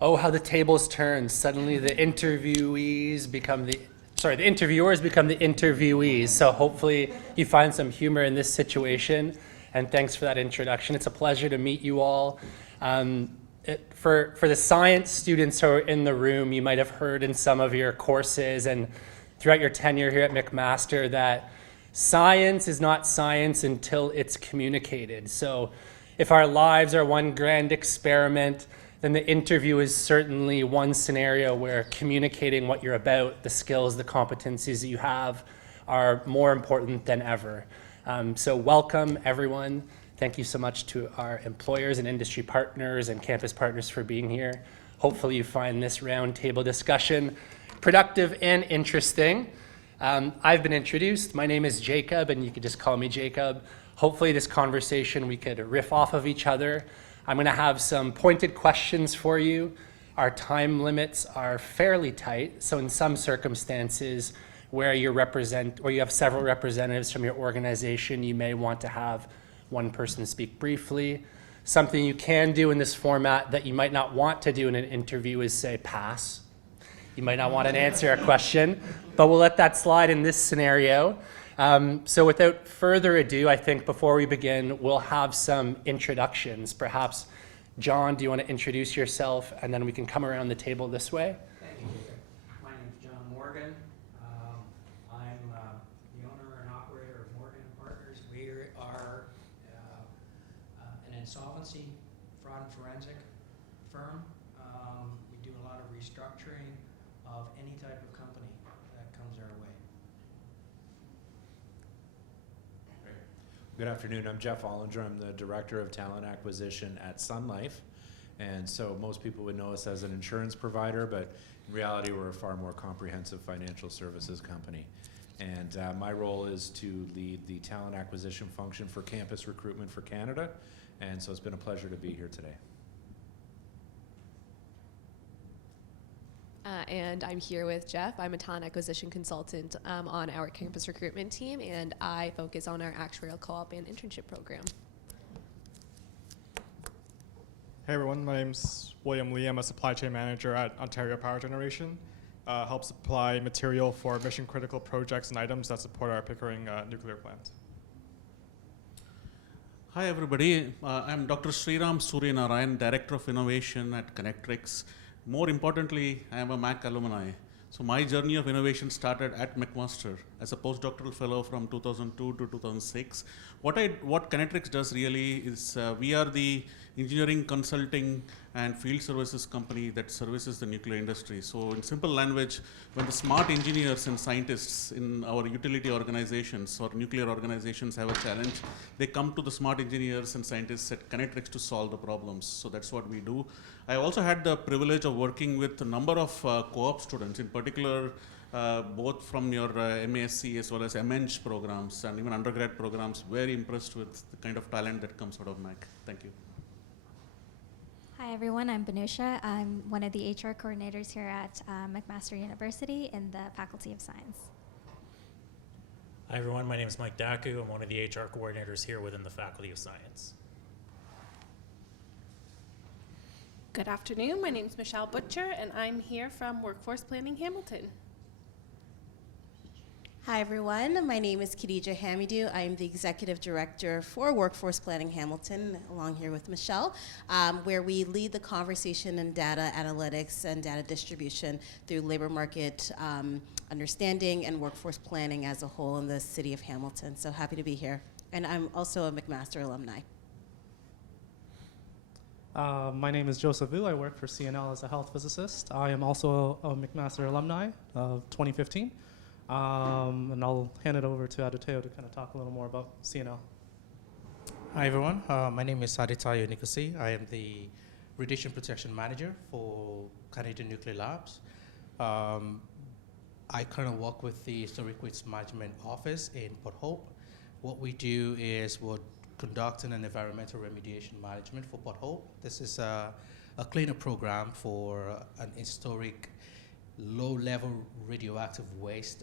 Oh, how the tables turn. Suddenly the interviewers become the interviewees. So hopefully you find some humor in this situation. And thanks for that introduction. It's a pleasure to meet you all. For the science students who are in the room, you might have heard in some of your courses and throughout your tenure here at McMaster that science is not science until it's communicated. So if our lives are one grand experiment, then the interview is certainly one scenario where communicating what you're about, the skills, the competencies that you have, are more important than ever. So welcome, everyone. Thank you so much to our employers and industry partners and campus partners for being here. Hopefully you find this roundtable discussion productive and interesting. I've been introduced. My name is Jacob, and you can just call me Jacob. Hopefully this conversation, we could riff off of each other. I'm going to have some pointed questions for you. Our time limits are fairly tight, so in some circumstances where you have several representatives from your organization, you may want to have one person speak briefly. Something you can do in this format that you might not want to do in an interview is say pass. You might not want to answer a question, but we'll let that slide in this scenario. So without further ado, I think before we begin, we'll have some introductions. Perhaps, John, do you want to introduce yourself, and then we can come around the table this way? Thank you. My name is John Morgan. I'm the owner and operator of Morgan & Partners. We are an insolvency, fraud and forensic firm. We do a lot of restructuring of any type of company that comes our way. Good afternoon, I'm Jeff Ollinger. I'm the Director of Talent Acquisition at Sun Life. And so most people would know us as an insurance provider, but in reality we're a far more comprehensive financial services company. And my role is to lead the talent acquisition function for campus recruitment for Canada. And so it's been a pleasure to be here today. And I'm here with Jeff. I'm a talent acquisition consultant on our campus recruitment team, and I focus on our actuarial co-op and internship program. Hey everyone, my name's William Lee. I'm a supply chain manager at Ontario Power Generation. Help supply material for mission critical projects and items that support our Pickering nuclear plant. Hi everybody, I'm Dr. Sriram Suryanarayan, Director of Innovation at Connectrix. More importantly, I am a MAC alumni. So my journey of innovation started at McMaster as a postdoctoral fellow from 2002 to 2006. What Connectrix does really is we are the engineering, consulting, and field services company that services the nuclear industry. So in simple language, when the smart engineers and scientists in our utility organizations or nuclear organizations have a challenge, they come to the smart engineers and scientists at Connectrix to solve the problems. So that's what we do. I also had the privilege of working with a number of co-op students, in particular both from your MASC as well as MEng programs and even undergrad programs. Very impressed with the kind of talent that comes out of MAC. Thank you. Hi everyone, I'm Benusha. I'm one of the HR coordinators here at McMaster University in the Faculty of Science. Hi everyone, my name is Mike Daku. I'm one of the HR coordinators here within the Faculty of Science. Good afternoon, my name is Michelle Butcher and I'm here from Workforce Planning Hamilton. Hi everyone, my name is Khadija Hamidou. I'm the Executive Director for Workforce Planning Hamilton, along here with Michelle, where we lead the conversation in data analytics and data distribution through labor market understanding and workforce planning as a whole in the city of Hamilton. So happy to be here. And I'm also a McMaster alumni. My name is Joseph Vu. I work for CNL as a health physicist. I am also a McMaster alumni of 2015. And I'll hand it over to Aditeo to kind of talk a little more about CNL. Hi everyone, my name is Aditeo Nikasi. I am the Radiation Protection Manager for Canadian Nuclear Labs. I kind of work with the Historic Waste Management Office in Port Hope. What we do is we're conducting an environmental remediation management for Port Hope. This is a cleanup program for an historic low-level radioactive waste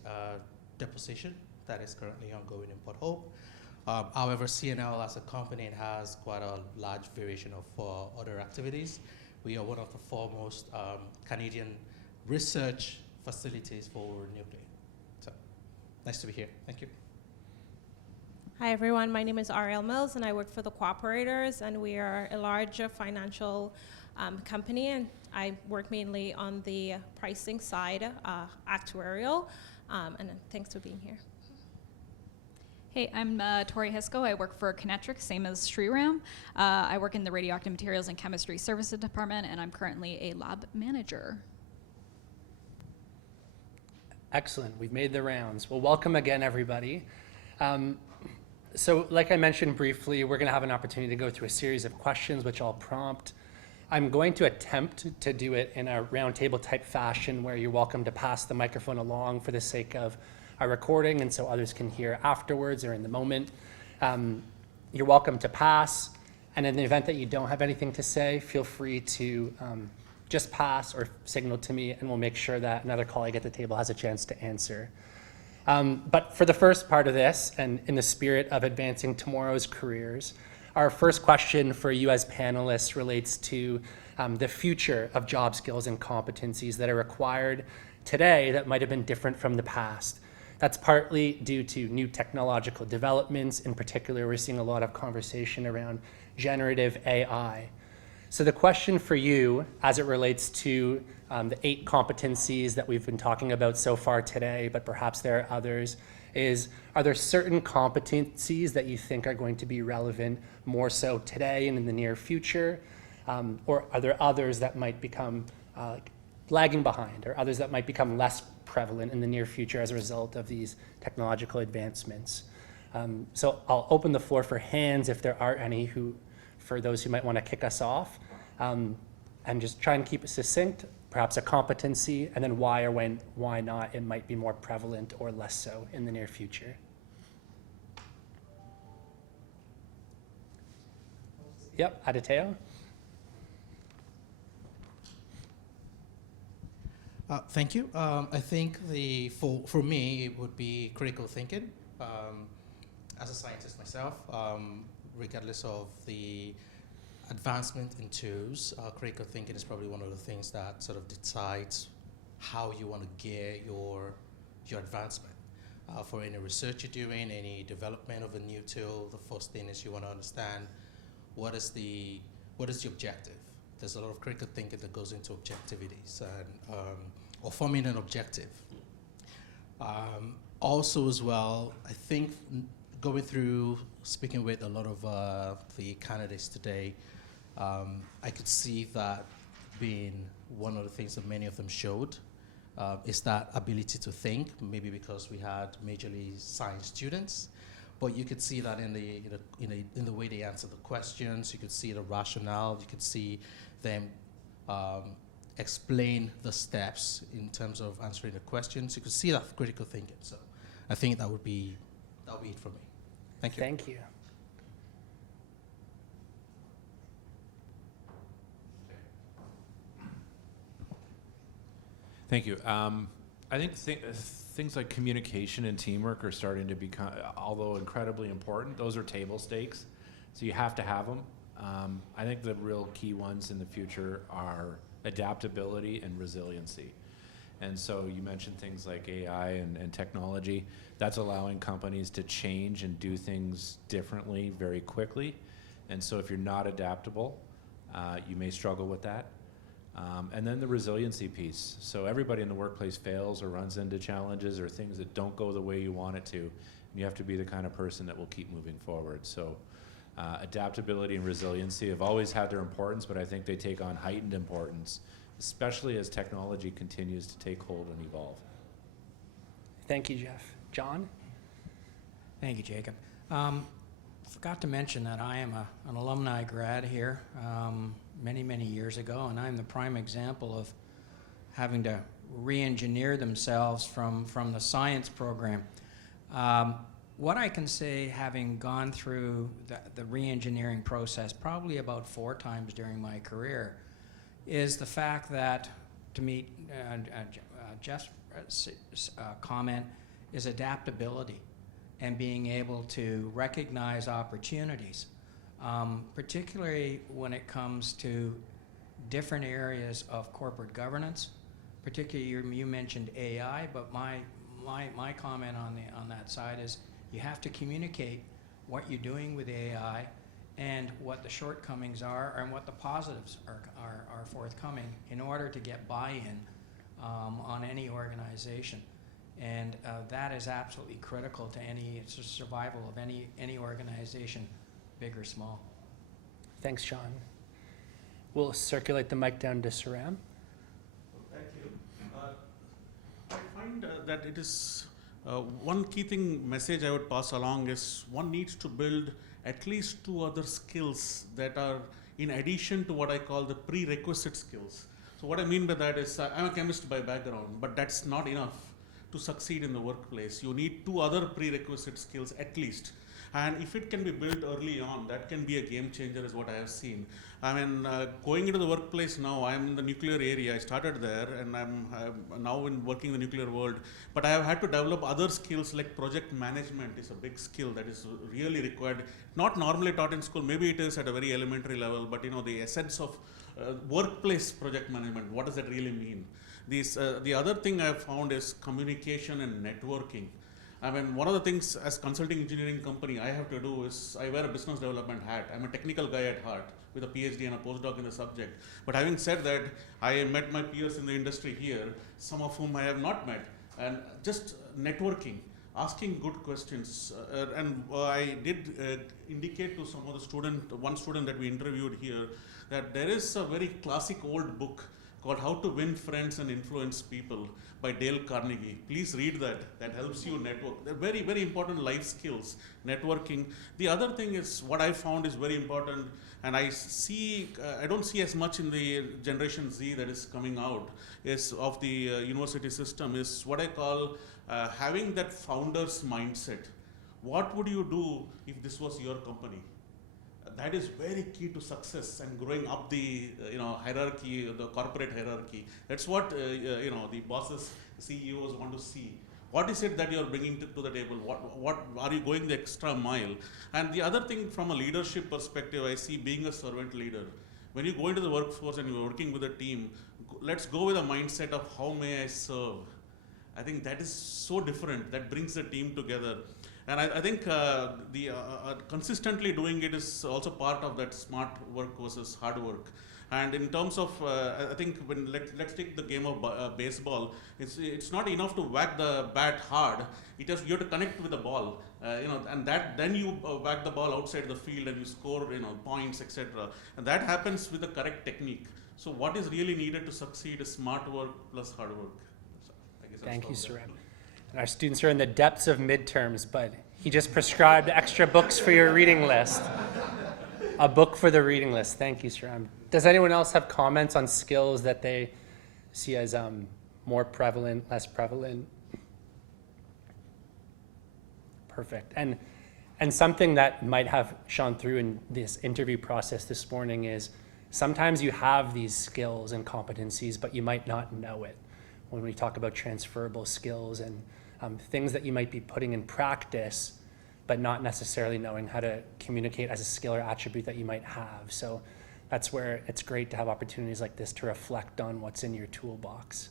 deposition that is currently ongoing in Port Hope. However, CNL as a company has quite a large variation of other activities. We are one of the foremost Canadian research facilities for nuclear. So, nice to be here. Thank you. Hi everyone, my name is Ariel Mills and I work for the Cooperators, and we are a large financial company, and I work mainly on the pricing side, actuarial, and thanks for being here. Hey, I'm Tori Hisco. I work for Kinetrics, same as Sriram. I work in the Radioactive Materials and Chemistry Services Department, and I'm currently a lab manager. Excellent. We've made the rounds. Well, welcome again, everybody. So like I mentioned briefly, we're going to have an opportunity to go through a series of questions, which I'll prompt. I'm going to attempt to do it in a roundtable type fashion where you're welcome to pass the microphone along for the sake of our recording and so others can hear afterwards or in the moment. You're welcome to pass, and in the event that you don't have anything to say, feel free to just pass or signal to me, and we'll make sure that another colleague at the table has a chance to answer. But for the first part of this, and in the spirit of advancing tomorrow's careers, our first question for you as panelists relates to the future of job skills and competencies that are required today that might have been different from the past. That's partly due to new technological developments. In particular, we're seeing a lot of conversation around generative AI. So the question for you, as it relates to the 8 competencies that we've been talking about so far today, but perhaps there are others, is are there certain competencies that you think are going to be relevant more so today and in the near future? Or are there others that might become lagging behind, or others that might become less prevalent in the near future as a result of these technological advancements? So I'll open the floor for hands if there are any, for those who might want to kick us off, and just try and keep it succinct, perhaps a competency, and then why or why not it might be more prevalent or less so in the near future. Yep, Aditeo. Thank you. I think for me, it would be critical thinking. As a scientist myself, regardless of the advancement in tools, critical thinking is probably one of the things that sort of decides how you want to gear your advancement. For any research you're doing, any development of a new tool, the first thing is you want to understand what is the objective. There's a lot of critical thinking that goes into objectivities and or forming an objective. Also as well, I think going through speaking with a lot of the candidates today, I could see that being one of the things that many of them showed is that ability to think, maybe because we had majorly science students. But you could see that in the way they answer the questions. You could see the rationale. You could see them explain the steps in terms of answering the questions. You could see that critical thinking. So I think that would be it for me. Thank you. Thank you. Thank you. I think things like communication and teamwork are starting to become, although incredibly important, those are table stakes. So you have to have them. I think the real key ones in the future are adaptability and resiliency. And so you mentioned things like AI and technology. That's allowing companies to change and do things differently very quickly. And so if you're not adaptable, you may struggle with that. And then the resiliency piece. So everybody in the workplace fails or runs into challenges or things that don't go the way you want it to. And you have to be the kind of person that will keep moving forward. So adaptability and resiliency have always had their importance, but I think they take on heightened importance, especially as technology continues to take hold and evolve. Thank you, Jeff. John? Thank you, Jacob. Forgot to mention that I am an alumni grad here many, many years ago, and I'm the prime example of having to re-engineer themselves from the science program. What I can say, having gone through the re-engineering process probably about 4 times during my career, is the fact that, to meet Jeff's comment, is adaptability and being able to recognize opportunities, particularly when it comes to different areas of corporate governance. Particularly, you mentioned AI, but my comment on that side is you have to communicate what you're doing with AI and what the shortcomings are and what the positives are forthcoming in order to get buy-in on any organization. And that is absolutely critical to any survival of any organization, big or small. Thanks, Sean. We'll circulate the mic down to Saram. Thank you. I find that it is one key message I would pass along is one needs to build at least 2 other skills that are in addition to what I call the prerequisite skills. So what I mean by that is I'm a chemist by background, but that's not enough to succeed in the workplace. You need 2 other prerequisite skills at least. And if it can be built early on, that can be a game changer is what I have seen. I mean, going into the workplace now, I'm in the nuclear area. I started there and I'm now working in the nuclear world. But I have had to develop other skills like project management is a big skill that is really required. Not normally taught in school, maybe it is at a very elementary level, but you know, the essence of workplace project management, what does that really mean? The other thing I've found is communication and networking. I mean, one of the things as consulting engineering company I have to do is I wear a business development hat. I'm a technical guy at heart with a PhD and a postdoc in the subject. But having said that, I met my peers in the industry here, some of whom I have not met, and just networking, asking good questions. I did indicate to some of the one student that we interviewed here, that there is a very classic old book called How to Win Friends and Influence People by Dale Carnegie. Please read that. That helps you network. They're very, very important life skills, networking. The other thing is what I found is very important, and I don't see as much in the Generation Z that is coming out is of the university system, is what I call having that founder's mindset. What would you do if this was your company? That is very key to success and growing up the hierarchy, the corporate hierarchy. That's what the bosses, CEOs want to see. What is it that you're bringing to the table? What are you going the extra mile? And the other thing from a leadership perspective, I see being a servant leader. When you go into the workforce and you're working with a team, let's go with a mindset of how may I serve. I think that is so different. That brings the team together. And I think consistently doing it is also part of that smart work versus hard work. And in terms of, I think when let's take the game of baseball, it's not enough to whack the bat hard. You have to connect with the ball, and then you whack the ball outside the field and you score, points, etc. And that happens with the correct technique. So what is really needed to succeed is smart work plus hard work. So I guess Thank you, Saram. And our students are in the depths of midterms, but he just prescribed extra books for your reading list. A book for the reading list. Thank you, Saram. Does anyone else have comments on skills that they see as more prevalent, less prevalent? Perfect. And something that might have shone through in this interview process this morning is sometimes you have these skills and competencies, but you might not know it. When we talk about transferable skills and things that you might be putting in practice, but not necessarily knowing how to communicate as a skill or attribute that you might have. So that's where it's great to have opportunities like this to reflect on what's in your toolbox.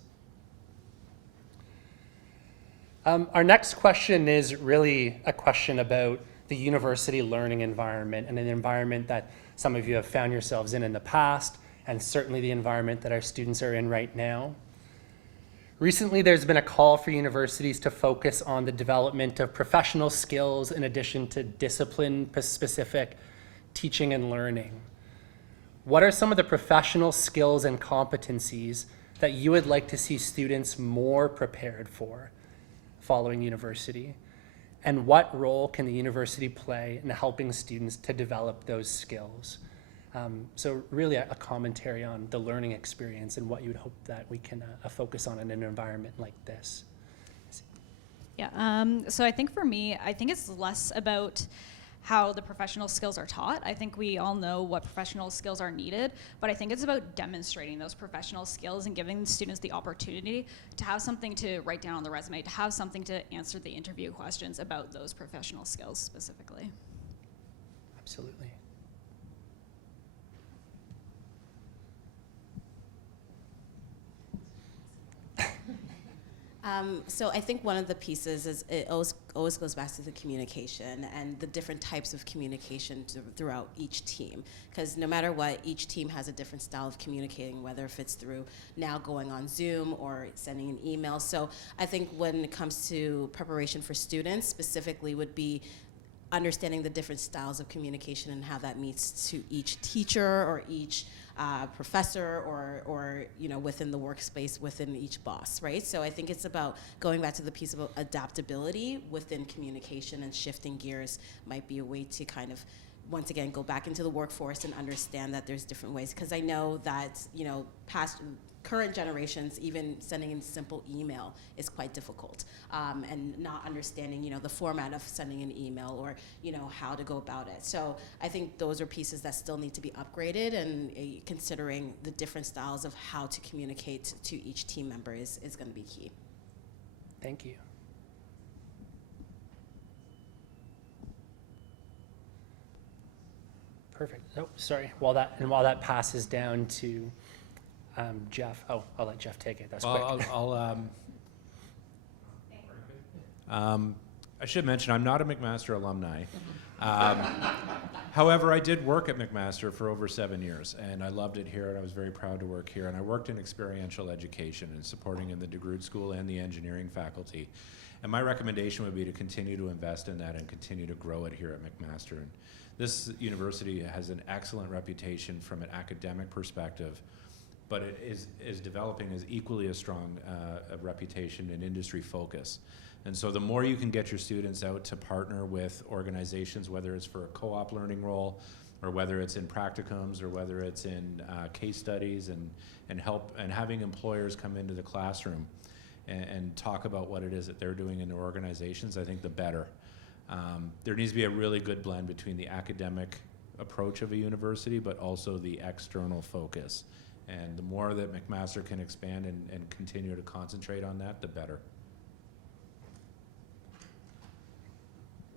Our next question is really a question about the university learning environment and an environment that some of you have found yourselves in the past, and certainly the environment that our students are in right now. Recently, there's been a call for universities to focus on the development of professional skills in addition to discipline-specific teaching and learning. What are some of the professional skills and competencies that you would like to see students more prepared for following university? And what role can the university play in helping students to develop those skills? So really a commentary on the learning experience and what you would hope that we can focus on in an environment like this. Yeah, so I think for me, I think it's less about how the professional skills are taught. I think we all know what professional skills are needed, but I think it's about demonstrating those professional skills and giving students the opportunity to have something to write down on the resume, to have something to answer the interview questions about those professional skills specifically. Absolutely. So I think one of the pieces is it always goes back to the communication and the different types of communication throughout each team. Because no matter what, each team has a different style of communicating, whether if it's through now going on Zoom or sending an email. So I think when it comes to preparation for students, specifically would be understanding the different styles of communication and how that meets to each teacher or each professor or within the workspace within each boss, right? So I think it's about going back to the piece of adaptability within communication, and shifting gears might be a way to kind of once again go back into the workforce and understand that there's different ways, because I know that current generations, even sending a simple email is quite difficult, and not understanding, the format of sending an email or, how to go about it. So I think those are pieces that still need to be upgraded, and considering the different styles of how to communicate to each team member is going to be key. Thank you. Perfect. Oh, sorry. While that passes down to Jeff. Oh, I'll let Jeff take it. That's quick. I should mention I'm not a McMaster alumni. However, I did work at McMaster for over 7 years, and I loved it here, and I was very proud to work here. And I worked in experiential education and supporting in the DeGroote School and the engineering faculty. And my recommendation would be to continue to invest in that and continue to grow it here at McMaster. And this university has an excellent reputation from an academic perspective, but it is developing as equally as strong a reputation and industry focus. And so the more you can get your students out to partner with organizations, whether it's for a co-op learning role, or whether it's in practicums, or whether it's in case studies, and having employers come into the classroom and talk about what it is that they're doing in their organizations, I think the better. There needs to be a really good blend between the academic approach of a university, but also the external focus. And the more that McMaster can expand and continue to concentrate on that, the better.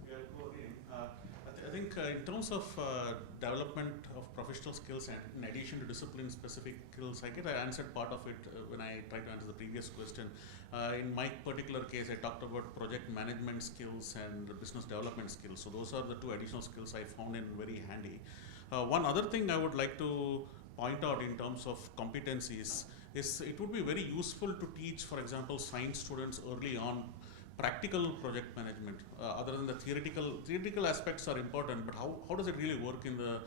Yeah, go again. I think in terms of development of professional skills and in addition to discipline-specific skills, I answered part of it when I tried to answer the previous question. In my particular case, I talked about project management skills and business development skills. So those are the two additional skills I found in very handy. One other thing I would like to point out in terms of competencies is it would be very useful to teach, for example, science students early on practical project management, other than the theoretical aspects are important, but how does it really work in the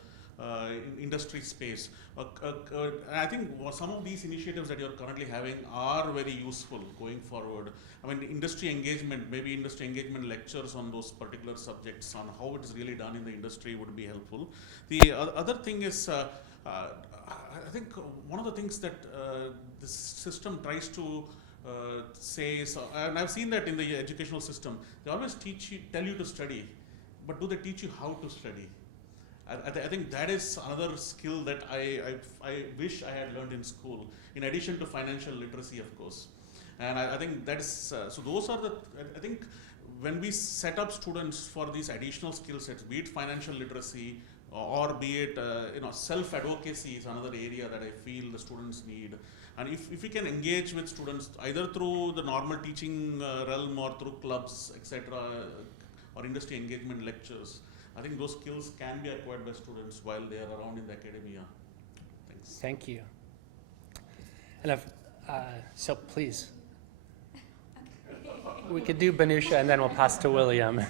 industry space? I think some of these initiatives that you're currently having are very useful going forward. I mean, industry engagement, maybe industry engagement lectures on those particular subjects, on how it's really done in the industry would be helpful. The other thing is, I think one of the things that this system tries to say is, and I've seen that in the educational system, they always tell you to study, but do they teach you how to study? I think that is another skill that I wish I had learned in school, in addition to financial literacy, of course. And I think that is, so those are I think when we set up students for these additional skill sets, be it financial literacy, or be it self-advocacy is another area that I feel the students need. And if we can engage with students either through the normal teaching realm or through clubs, etc., or industry engagement lectures, I think those skills can be acquired by students while they are around in the academia. Thanks. Thank you. And so please. We could do Banusha and then we'll pass to William.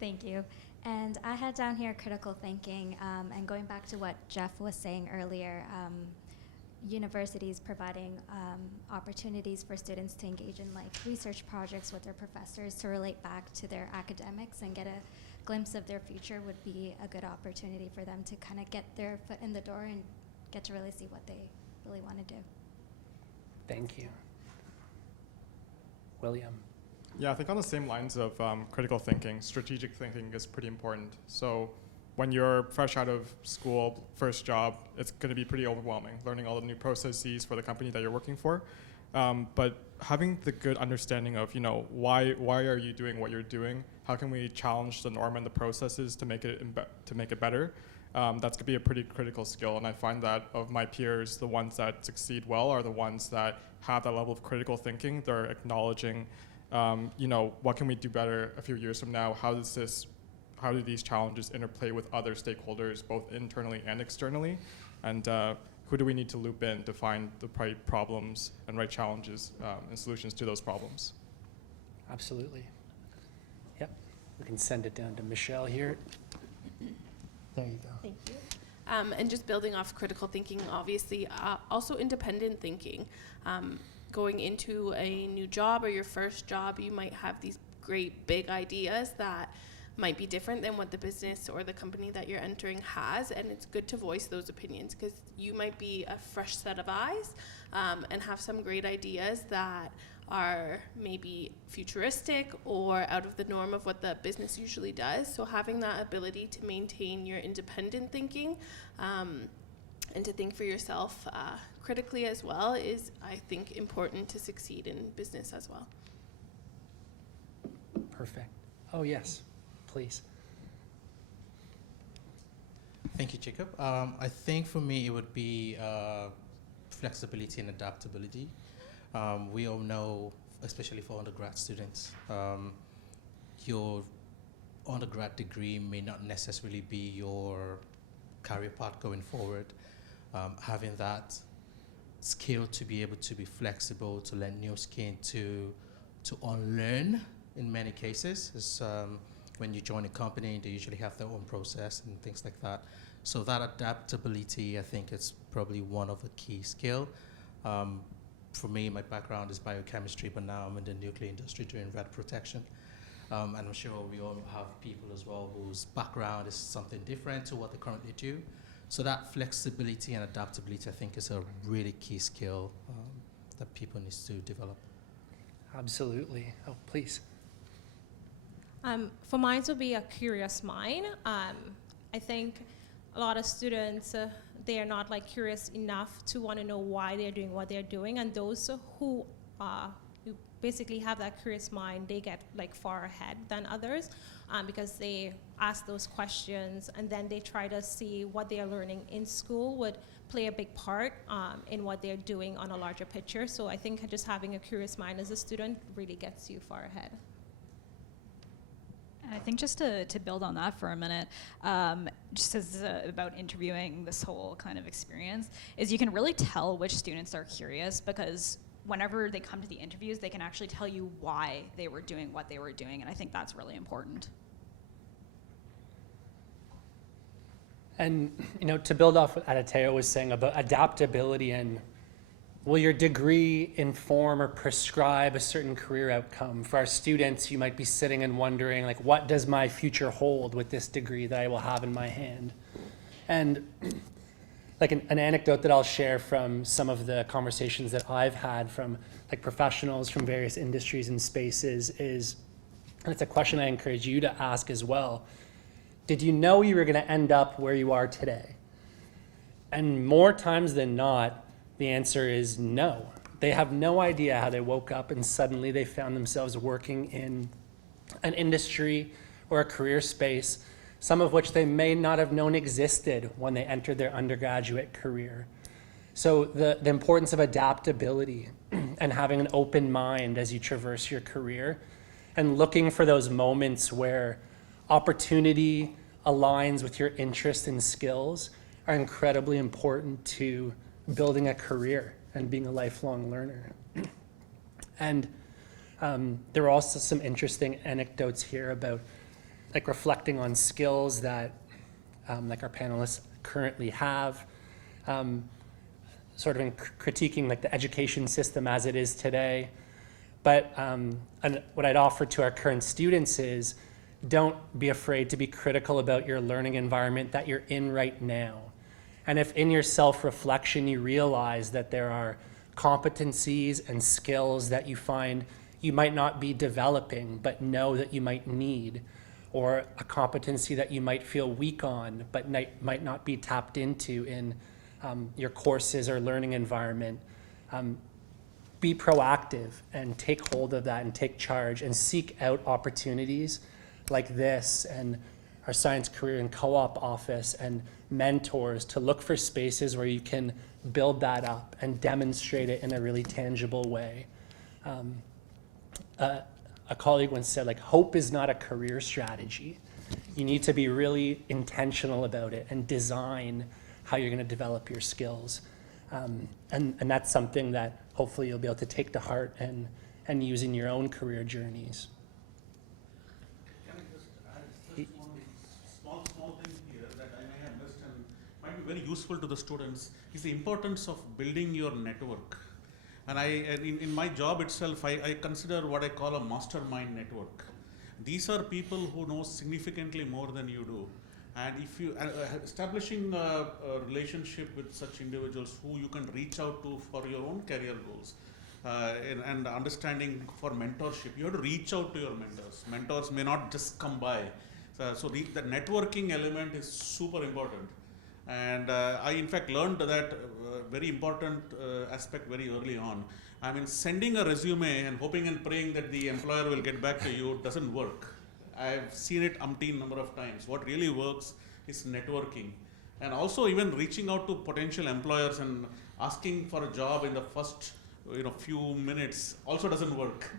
Thank you. And I had down here critical thinking, and going back to what Jeff was saying earlier, universities providing opportunities for students to engage in research projects with their professors to relate back to their academics and get a glimpse of their future would be a good opportunity for them to kind of get their foot in the door and get to really see what they really want to do. Thank you. William. Yeah, I think on the same lines of critical thinking, strategic thinking is pretty important. So when you're fresh out of school, first job, it's going to be pretty overwhelming, learning all the new processes for the company that you're working for. But having the good understanding of, why are you doing what you're doing? How can we challenge the norm and the processes to make it better? that's gonna be a pretty critical skill. And I find that of my peers, the ones that succeed well are the ones that have that level of critical thinking. They're acknowledging, what can we do better a few years from now? How do these challenges interplay with other stakeholders, both internally and externally? And who do we need to loop in to find the right problems and right challenges and solutions to those problems? Absolutely. Yep. We can send it down to Michelle here. There you go. Thank you. And just building off critical thinking, obviously, also independent thinking. Going into a new job or your first job, you might have these great big ideas that might be different than what the business or the company that you're entering has, and it's good to voice those opinions because you might be a fresh set of eyes and have some great ideas that are maybe futuristic or out of the norm of what the business usually does. So having that ability to maintain your independent thinking and to think for yourself critically as well is, I think, important to succeed in business as well. Perfect. Oh, yes, please. Thank you, Jacob. I think for me it would be flexibility and adaptability. We all know, especially for undergrad students, your undergrad degree may not necessarily be your career path going forward. Having that skill to be able to be flexible, to learn new skills, to unlearn in many cases is when you join a company, they usually have their own process and things like that. So that adaptability, I think, is probably one of the key skills. For me, my background is biochemistry, but now I'm in the nuclear industry doing rat protection. And I'm sure we all have people as well whose background is something different to what they currently do. So that flexibility and adaptability, I think, is a really key skill that people need to develop. Absolutely. Oh, please. For mine to be a curious mind. I think a lot of students, they are not curious enough to want to know why they're doing what they're doing, and those who basically have that curious mind, they get far ahead than others because they ask those questions and then they try to see what they are learning in school would play a big part in what they're doing on a larger picture. So I think just having a curious mind as a student really gets you far ahead. And I think just to build on that for a minute, just as about interviewing this whole kind of experience, is you can really tell which students are curious because whenever they come to the interviews, they can actually tell you why they were doing what they were doing, and I think that's really important. And, to build off what Aditeo was saying about adaptability and will your degree inform or prescribe a certain career outcome? For our students, you might be sitting and wondering, what does my future hold with this degree that I will have in my hand? And an anecdote that I'll share from some of the conversations that I've had from professionals from various industries and spaces is, and it's a question I encourage you to ask as well, did you know you were going to end up where you are today? And more times than not, the answer is no. They have no idea how they woke up and suddenly they found themselves working in an industry or a career space, some of which they may not have known existed when they entered their undergraduate career. So the importance of adaptability and having an open mind as you traverse your career and looking for those moments where opportunity aligns with your interests and skills are incredibly important to building a career and being a lifelong learner. And there are also some interesting anecdotes here about reflecting on skills that our panelists currently have, sort of in critiquing the education system as it is today. But and what I'd offer to our current students is don't be afraid to be critical about your learning environment that you're in right now. And if in your self-reflection you realize that there are competencies and skills that you find you might not be developing but know that you might need, or a competency that you might feel weak on but might not be tapped into in your courses or learning environment, be proactive and take hold of that and take charge and seek out opportunities like this and our science career and co-op office and mentors to look for spaces where you can build that up and demonstrate it in a really tangible way. A colleague once said, like, hope is not a career strategy. You need to be really intentional about it and design how you're going to develop your skills. And that's something that hopefully you'll be able to take to heart and use in your own career journeys. Can I just add just one small thing here that I may have missed and might be very useful to the students is the importance of building your network. And in my job itself, I consider what I call a mastermind network. These are people who know significantly more than you do. And if you establishing a relationship with such individuals who you can reach out to for your own career goals, and understanding for mentorship, you have to reach out to your mentors. Mentors may not just come by. So the networking element is super important. And I in fact learned that very important aspect very early on. I mean, sending a resume and hoping and praying that the employer will get back to you doesn't work. I've seen it umpteen number of times. What really works is networking. And also even reaching out to potential employers and asking for a job in the first few minutes also doesn't work.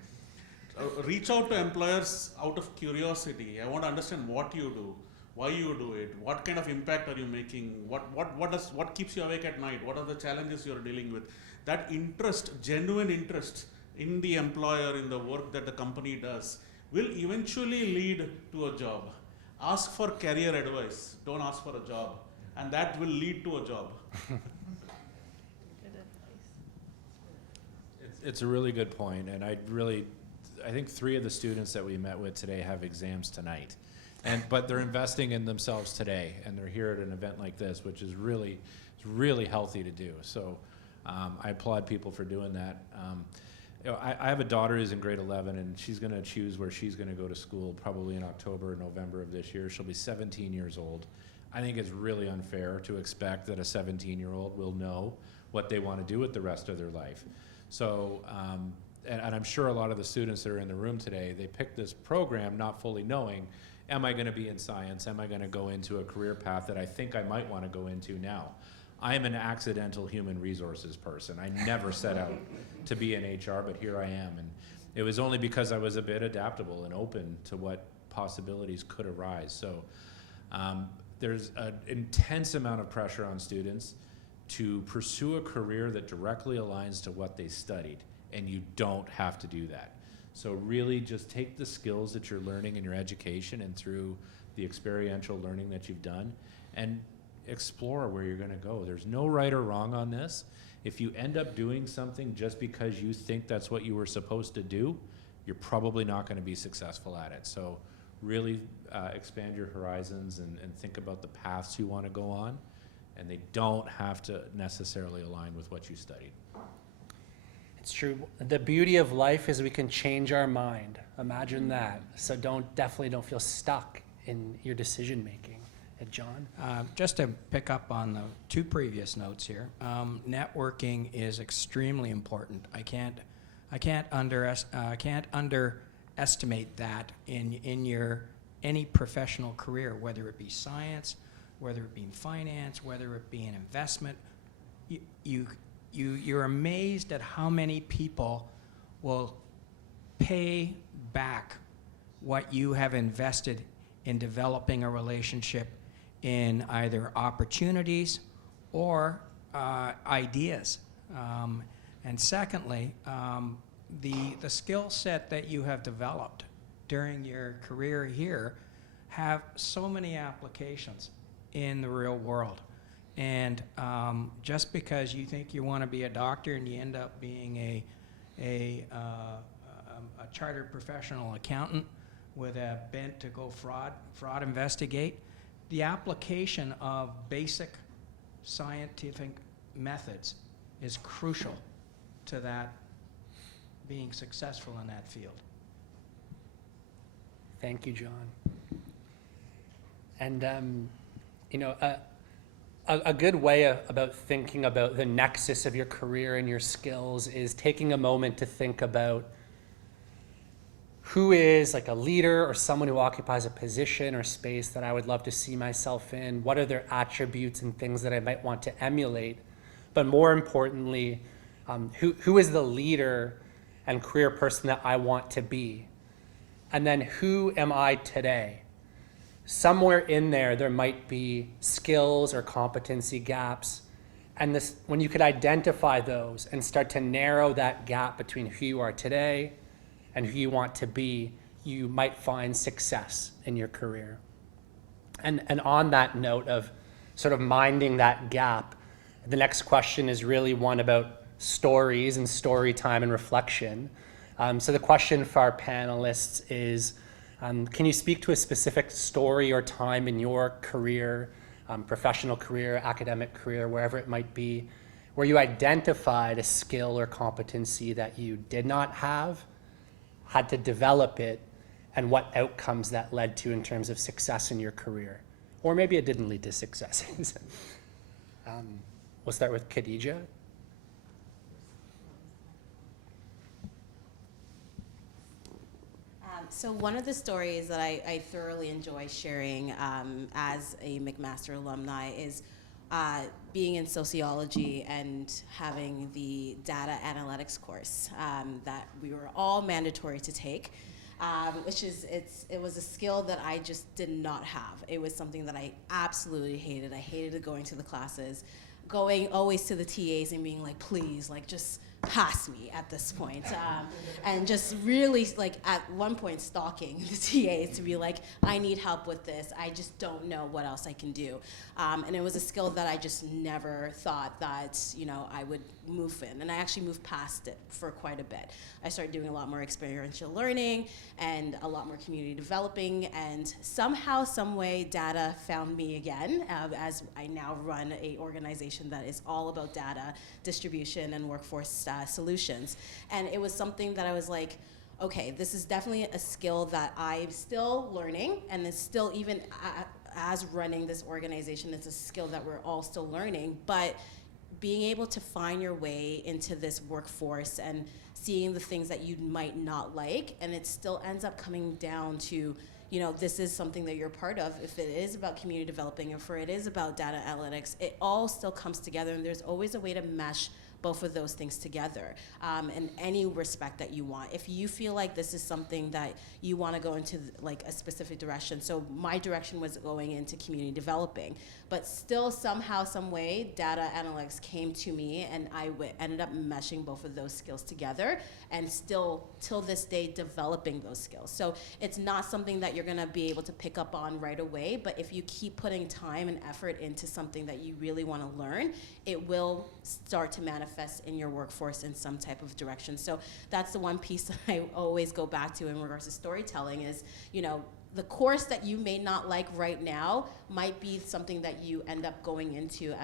Reach out to employers out of curiosity. I want to understand what you do, why you do it, what kind of impact are you making, what keeps you awake at night, what are the challenges you're dealing with. That interest, genuine interest in the employer, in the work that the company does, will eventually lead to a job. Ask for career advice, don't ask for a job, and that will lead to a job. It's a really good point, and I think 3 of the students that we met with today have exams tonight. But they're investing in themselves today, and they're here at an event like this, which is really healthy to do. So I applaud people for doing that. I have a daughter who's in grade 11, and she's going to choose where she's going to go to school probably in October or November of this year. She'll be 17 years old. I think it's really unfair to expect that a 17-year-old will know what they want to do with the rest of their life. So, and I'm sure a lot of the students that are in the room today, they picked this program not fully knowing, am I going to be in science? Am I going to go into a career path that I think I might want to go into now? I am an accidental human resources person. I never set out to be in HR, but here I am. And it was only because I was a bit adaptable and open to what possibilities could arise. So there's an intense amount of pressure on students to pursue a career that directly aligns to what they studied, and you don't have to do that. So really just take the skills that you're learning in your education and through the experiential learning that you've done and explore where you're going to go. There's no right or wrong on this. If you end up doing something just because you think that's what you were supposed to do, you're probably not going to be successful at it. So really expand your horizons and think about the paths you want to go on, and they don't have to necessarily align with what you studied. It's true. The beauty of life is we can change our mind. Imagine that. So definitely don't feel stuck in your decision making. John? Just to pick up on the 2 previous notes here, networking is extremely important. I can't underestimate that in your any professional career, whether it be science, whether it be in finance, whether it be in investment. You're amazed at how many people will pay back what you have invested in developing a relationship in either opportunities or ideas. And secondly, the skill set that you have developed during your career here have so many applications in the real world. And just because you think you want to be a doctor and you end up being a chartered professional accountant with a bent to go fraud investigate, the application of basic scientific methods is crucial to that being successful in that field. Thank you, John. And a good way about thinking about the nexus of your career and your skills is taking a moment to think about who is like a leader or someone who occupies a position or space that I would love to see myself in? What are their attributes and things that I might want to emulate? But more importantly, who is the leader and career person that I want to be? And then who am I today? Somewhere in there might be skills or competency gaps. And this, when you could identify those and start to narrow that gap between who you are today and who you want to be, you might find success in your career. And on that note of sort of minding that gap, the next question is really one about stories and story time and reflection. So the question for our panelists is, can you speak to a specific story or time in your career, professional career, academic career, wherever it might be, where you identified a skill or competency that you did not have, had to develop it, and what outcomes that led to in terms of success in your career? Or maybe it didn't lead to success. We'll start with Khadija. So one of the stories that I thoroughly enjoy sharing as a McMaster alumni is being in sociology and having the data analytics course that we were all mandatory to take, which is, it was a skill that I just did not have. It was something that I absolutely hated. I hated going to the classes, going always to the TAs and being like, please, like just pass me at this point. And just really like at one point stalking the TAs to be like, I need help with this. I just don't know what else I can do. And it was a skill that I just never thought that, you know, I would move in. And I actually moved past it for quite a bit. I started doing a lot more experiential learning and a lot more community developing, and somehow, some way, data found me again as I now run an organization that is all about data distribution and workforce solutions. And it was something that I was like, okay, this is definitely a skill that I'm still learning, and it's still, even as running this organization, it's a skill that we're all still learning, but being able to find your way into this workforce and seeing the things that you might not like, and it still ends up coming down to, you know, this is something that you're part of. If it is about community developing, if it is about data analytics, it all still comes together, and there's always a way to mesh both of those things together in any respect that you want. If you feel like this is something that you want to go into like a specific direction, so my direction was going into community developing, but still somehow, some way, data analytics came to me, and I ended up meshing both of those skills together, and still, till this day, developing those skills. So it's not something that you're gonna be able to pick up on right away, but if you keep putting time and effort into something that you really wanna learn, it will start to manifest in your workforce in some type of direction. So that's the one piece that I always go back to in regards to storytelling is, you know, the course that you may not like right now might be something that you end up going into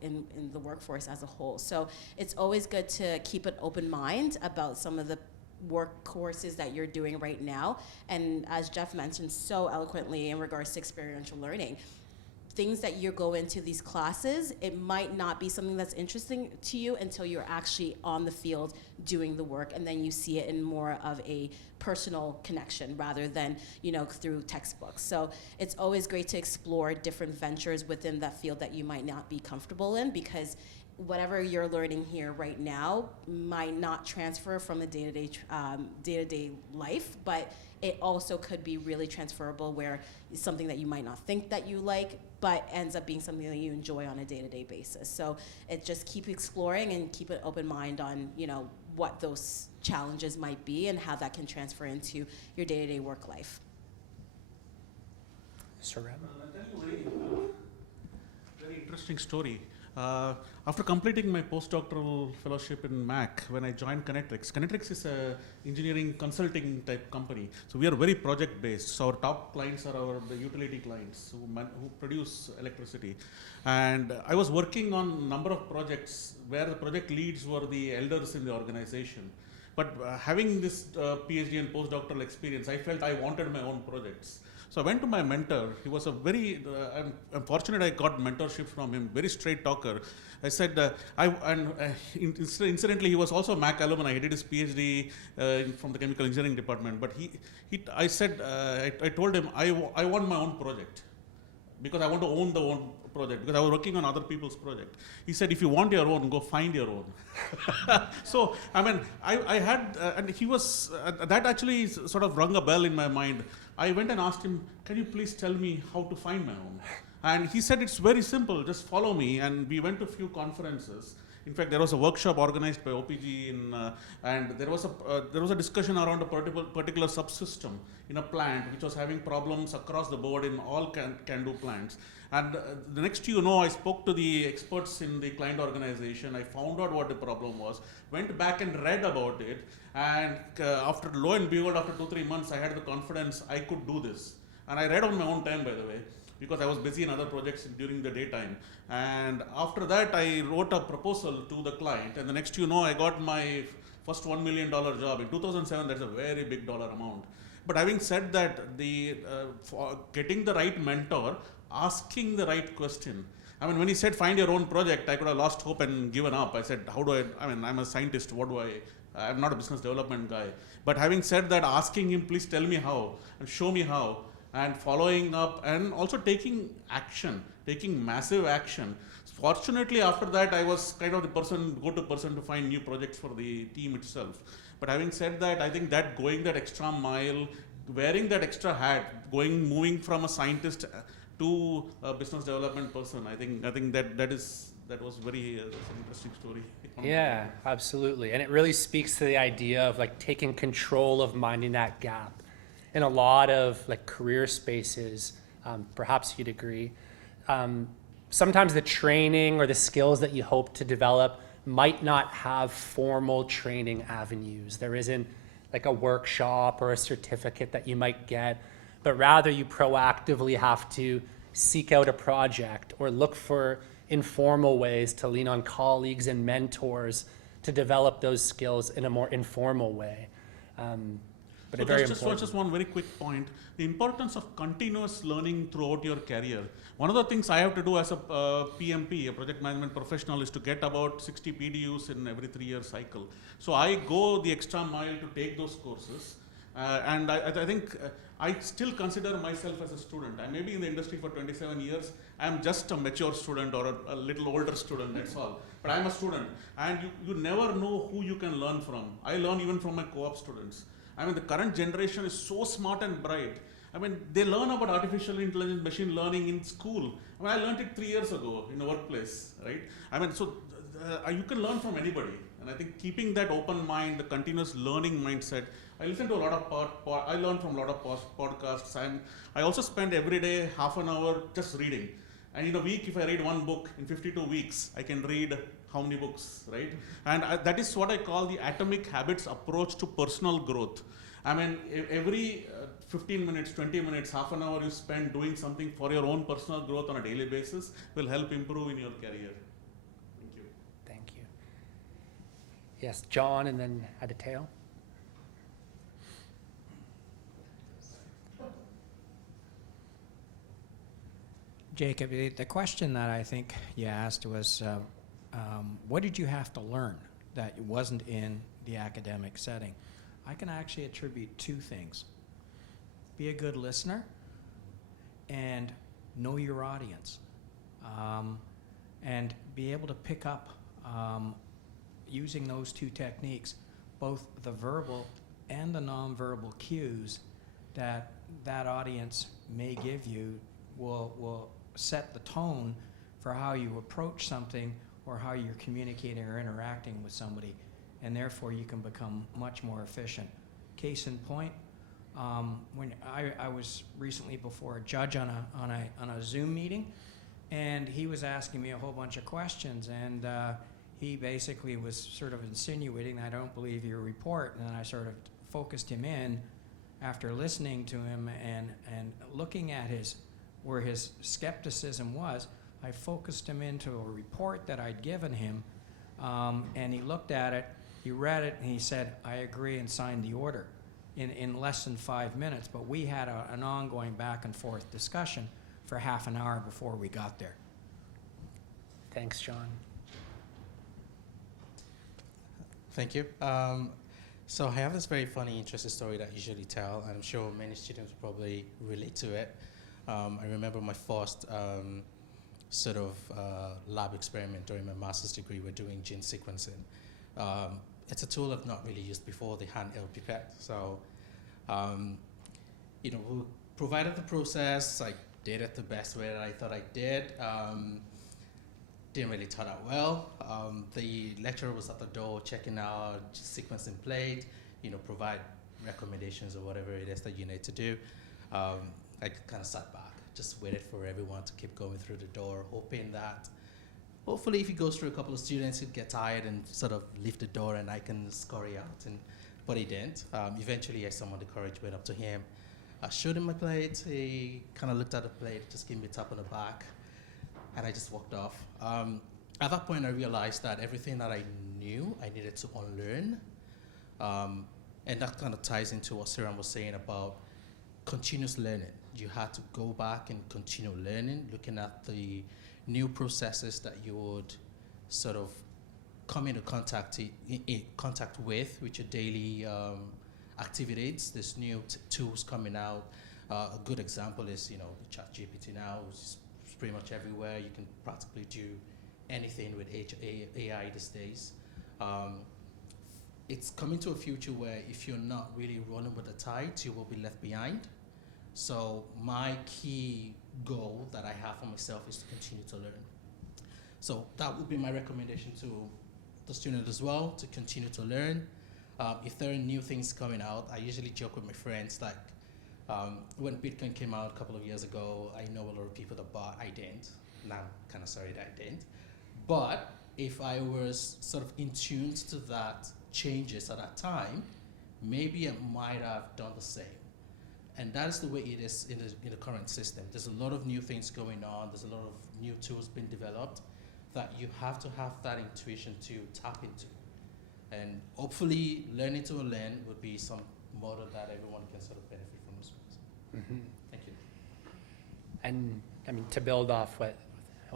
in the workforce as a whole. So it's always good to keep an open mind about some of the work courses that you're doing right now. And as Jeff mentioned so eloquently in regards to experiential learning, things that you go into these classes, it might not be something that's interesting to you until you're actually on the field doing the work, and then you see it in more of a personal connection rather than, you know, through textbooks. So it's always great to explore different ventures within that field that you might not be comfortable in, because whatever you're learning here right now might not transfer from the day-to-day life, but it also could be really transferable where it's something that you might not think that you like, but ends up being something that you enjoy on a day-to-day basis. So it just keep exploring and keep an open mind on, you know, what those challenges might be and how that can transfer into your day-to-day work life. Surab? I'll tell you a very interesting story. After completing my postdoctoral fellowship in MAC, when I joined Connectrix is a engineering consulting type company. So we are very project based. So our top clients are the utility clients who produce electricity. And I was working on a number of projects where the project leads were the elders in the organization. But having this PhD and postdoctoral experience, I felt I wanted my own projects. So I went to my mentor. He was a very, I'm fortunate I got mentorship from him, very straight talker. I said, incidentally, he was also a Mac alumni. He did his PhD from the chemical engineering department. But I told him, I want my own project because I want to own the own project because I was working on other people's project. He said, if you want your own, go find your own. So, I mean, I had, and he was, that actually sort of rung a bell in my mind. I went and asked him, can you please tell me how to find my own? And he said, it's very simple, just follow me. And we went to a few conferences. In fact, there was a workshop organized by OPG, and there was a discussion around a particular subsystem in a plant which was having problems across the board in all can-do plants. And the next you know, I spoke to the experts in the client organization. I found out what the problem was, went back and read about it, and after lo and behold, after 2-3 months, I had the confidence I could do this. And I read on my own time, by the way, because I was busy in other projects during the daytime. And after that, I wrote a proposal to the client, and the next you know, I got my first $1 million job. In 2007, that's a very big dollar amount. But having said that, for getting the right mentor, asking the right question. I mean, when he said find your own project, I could have lost hope and given up. I said, how do I mean, I'm a scientist, I'm not a business development guy. But having said that, asking him, please tell me how, and show me how, and following up, and also taking action, taking massive action. Fortunately, after that, I was kind of the go-to person to find new projects for the team itself. But having said that, I think that going that extra mile, wearing that extra hat, moving from a scientist to a business development person, I think that was very interesting story. Yeah, absolutely. And it really speaks to the idea of like taking control of minding that gap. In a lot of like career spaces, perhaps you'd agree, sometimes the training or the skills that you hope to develop might not have formal training avenues. There isn't like a workshop or a certificate that you might get, but rather you proactively have to seek out a project or look for informal ways to lean on colleagues and mentors to develop those skills in a more informal way. But so very just important. one very quick point, the importance of continuous learning throughout your career. One of the things I have to do as a PMP, a project management professional, is to get about 60 PDUs in every 3-year cycle. So I go the extra mile to take those courses. And I think I still consider myself as a student. I may be in the industry for 27 years. I'm just a mature student or a little older student, that's all. But I'm a student. And you never know who you can learn from. I learn even from my co-op students. I mean, the current generation is so smart and bright. I mean, they learn about artificial intelligence, machine learning in school. I mean, I learned it 3 years ago in a workplace, right? I mean, so you can learn from anybody. And I think keeping that open mind, the continuous learning mindset. I listen to a lot of I learn from a lot of podcasts. I also spend every day half an hour just reading. And in a week, if I read one book, in 52 weeks, I can read how many books, right? And that is what I call the atomic habits approach to personal growth. I mean, every 15 minutes, 20 minutes, half an hour you spend doing something for your own personal growth on a daily basis will help improve in your career. Thank you. Thank you. Yes, John and then Aditeo. Jacob, the question that I think you asked was, what did you have to learn that wasn't in the academic setting? I can actually attribute 2 things. Be a good listener and know your audience. And be able to pick up, using those 2 techniques, both the verbal and the nonverbal cues that audience may give you will set the tone for how you approach something or how you're communicating or interacting with somebody, and therefore you can become much more efficient. Case in point, when I was recently before a judge on a Zoom meeting, and he was asking me a whole bunch of questions, and he basically was sort of insinuating, I don't believe your report, and then I sort of focused him in after listening to him and looking at where his skepticism was. I focused him into a report that I'd given him, and he looked at it, he read it, and he said, I agree, and signed the order. in less than 5 minutes, but we had an ongoing back and forth discussion for half an hour before we got there. Thanks, John. Thank you. So I have this very funny, interesting story that I usually tell, and I'm sure many students probably relate to it. I remember my first sort of lab experiment during my master's degree. We're doing gene sequencing. It's a tool I've not really used before, the handheld pipette. So, we provided the process. I did it the best way that I thought I did. Didn't really turn out well. The lecturer was at the door checking out sequencing plate, provide recommendations or whatever it is that you need to do. I kind of sat back, just waited for everyone to keep going through the door, hoping that hopefully if he goes through a couple of students, he'd get tired and sort of leave the door and I can scurry out. But he didn't. Eventually I summoned the courage, went up to him. I showed him my plate. He kind of looked at the plate, just gave me a tap on the back, and I just walked off. At that point, I realized that everything that I knew, I needed to unlearn. And that kind of ties into what Siram was saying about continuous learning. You had to go back and continue learning, looking at the new processes that you would sort of come into contact with your daily activities. There's new tools coming out. A good example is, the ChatGPT now is pretty much everywhere. You can practically do anything with AI these days. It's coming to a future where if you're not really running with the tides, you will be left behind. So my key goal that I have for myself is to continue to learn. So that would be my recommendation to the student as well, to continue to learn. If there are new things coming out, I usually joke with my friends, like when Bitcoin came out a couple of years ago, I know a lot of people that bought, I didn't. And I'm kind of sorry that I didn't. But if I was sort of in tune to that changes at that time, maybe I might have done the same. And that is the way it is in the current system. There's a lot of new things going on. There's a lot of new tools being developed that you have to have that intuition to tap into. And hopefully learning to learn would be some model that everyone can sort of benefit from as well. Mm-hmm. Thank you. And I mean, to build off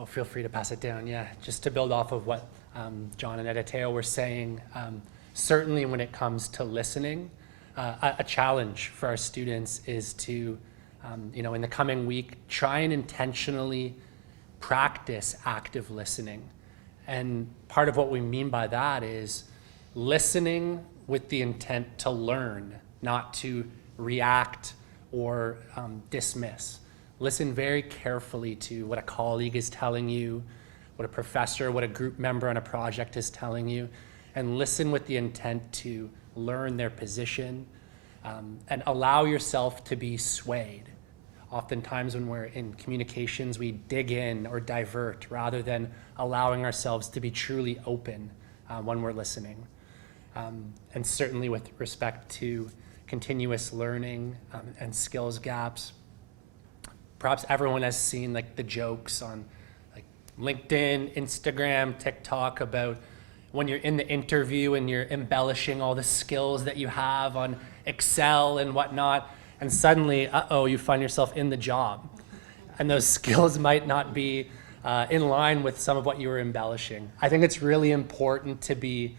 feel free to pass it down. Yeah, just to build off of what John and Editeo were saying, certainly when it comes to listening, a challenge for our students is to, in the coming week, try and intentionally practice active listening. And part of what we mean by that is listening with the intent to learn, not to react or dismiss. Listen very carefully to what a colleague is telling you, what a professor, what a group member on a project is telling you, and listen with the intent to learn their position, and allow yourself to be swayed. Oftentimes when we're in communications, we dig in or divert rather than allowing ourselves to be truly open when we're listening. And certainly with respect to continuous learning and skills gaps, perhaps everyone has seen the jokes on LinkedIn, Instagram, TikTok about when you're in the interview and you're embellishing all the skills that you have on Excel and whatnot, and suddenly, you find yourself in the job. And those skills might not be in line with some of what you were embellishing. I think it's really important to be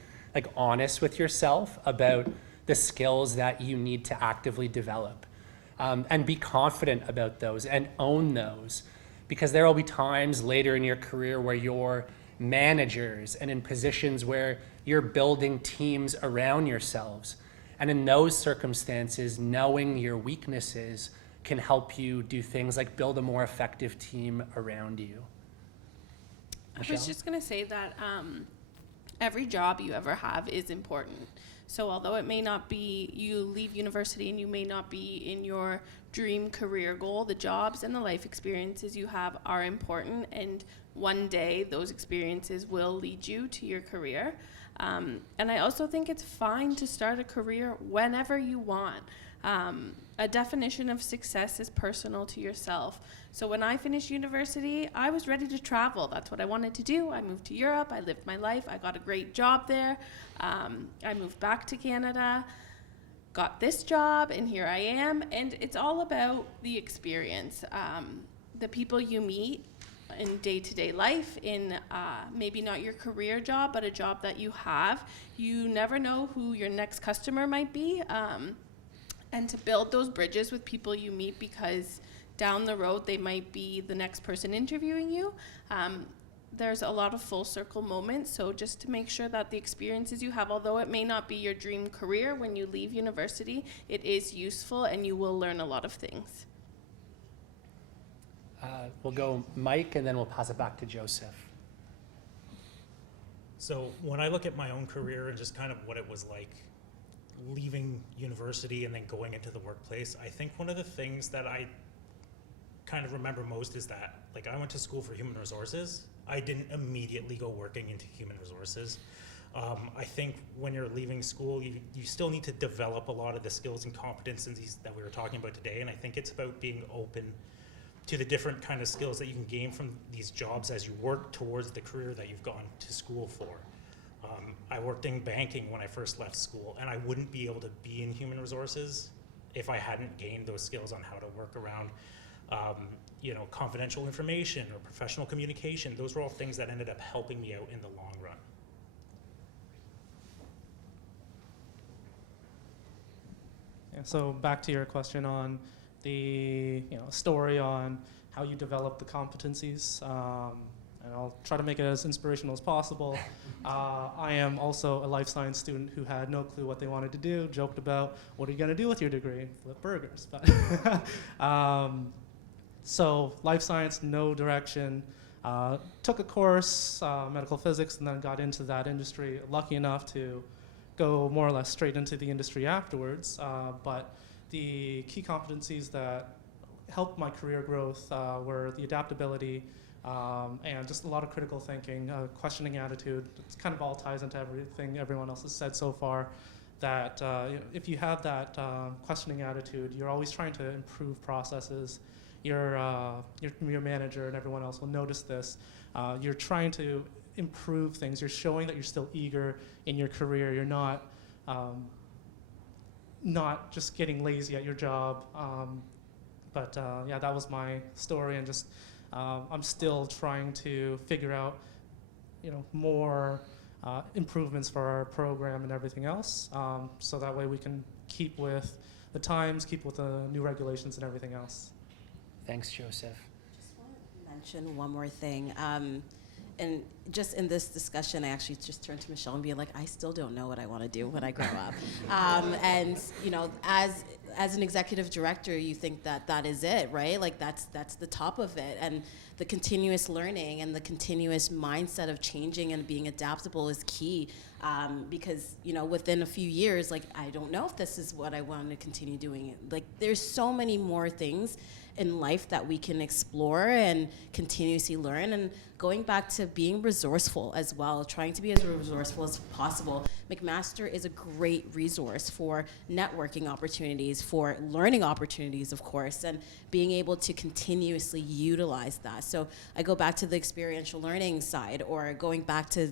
honest with yourself about the skills that you need to actively develop, and be confident about those and own those, because there will be times later in your career where you're managers and in positions where you're building teams around yourselves. And in those circumstances, knowing your weaknesses can help you do things like build a more effective team around you. Michelle? I was just going to say that every job you ever have is important. So although it may not be, you leave university and you may not be in your dream career goal, the jobs and the life experiences you have are important, and one day those experiences will lead you to your career. And I also think it's fine to start a career whenever you want. A definition of success is personal to yourself. So when I finished university, I was ready to travel. That's what I wanted to do. I moved to Europe. I lived my life. I got a great job there. I moved back to Canada. got this job and here I am. And it's all about the experience, the people you meet in day-to-day life, in maybe not your career job, but a job that you have. You never know who your next customer might be, and to build those bridges with people you meet, because down the road they might be the next person interviewing you. There's a lot of full circle moments, so just to make sure that the experiences you have, although it may not be your dream career when you leave university, it is useful and you will learn a lot of things. We'll go Mike, and then we'll pass it back to Joseph. So when I look at my own career and just kind of what it was like leaving university and then going into the workplace, I think one of the things that I kind of remember most is that, like, I went to school for human resources. I didn't immediately go working into human resources. I think when you're leaving school, you still need to develop a lot of the skills and competencies that we were talking about today, and I think it's about being open to the different kind of skills that you can gain from these jobs as you work towards the career that you've gone to school for. I worked in banking when I first left school, and I wouldn't be able to be in human resources if I hadn't gained those skills on how to work around confidential information or professional communication. Those were all things that ended up helping me out in the long run. Yeah, so back to your question on the story on how you develop the competencies, and I'll try to make it as inspirational as possible. I am also a life science student who had no clue what they wanted to do, joked about, what are you going to do with your degree? Flip burgers. But so life science, no direction. Took a course, medical physics, and then got into that industry. Lucky enough to go more or less straight into the industry afterwards. But the key competencies that helped my career growth were the adaptability and just a lot of critical thinking, questioning attitude. It kind of all ties into everything everyone else has said so far. That if you have that questioning attitude, you're always trying to improve processes. Your manager and everyone else will notice this. You're trying to improve things. You're showing that you're still eager in your career. You're not just getting lazy at your job. But yeah, that was my story, and just I'm still trying to figure out, more improvements for our program and everything else, so that way we can keep with the times, keep with the new regulations and everything else. Thanks, Joseph. Just want to mention one more thing. And just in this discussion, I actually just turned to Michelle and be like, I still don't know what I want to do when I grow up. And as an executive director, you think that is it, right? Like that's the top of it. And the continuous learning and the continuous mindset of changing and being adaptable is key. Because within a few years, like, I don't know if this is what I want to continue doing. Like, there's so many more things in life that we can explore and continuously learn, and going back to being resourceful as well, trying to be as resourceful as possible. McMaster is a great resource for networking opportunities, for learning opportunities, of course, and being able to continuously utilize that. So I go back to the experiential learning side, or going back to,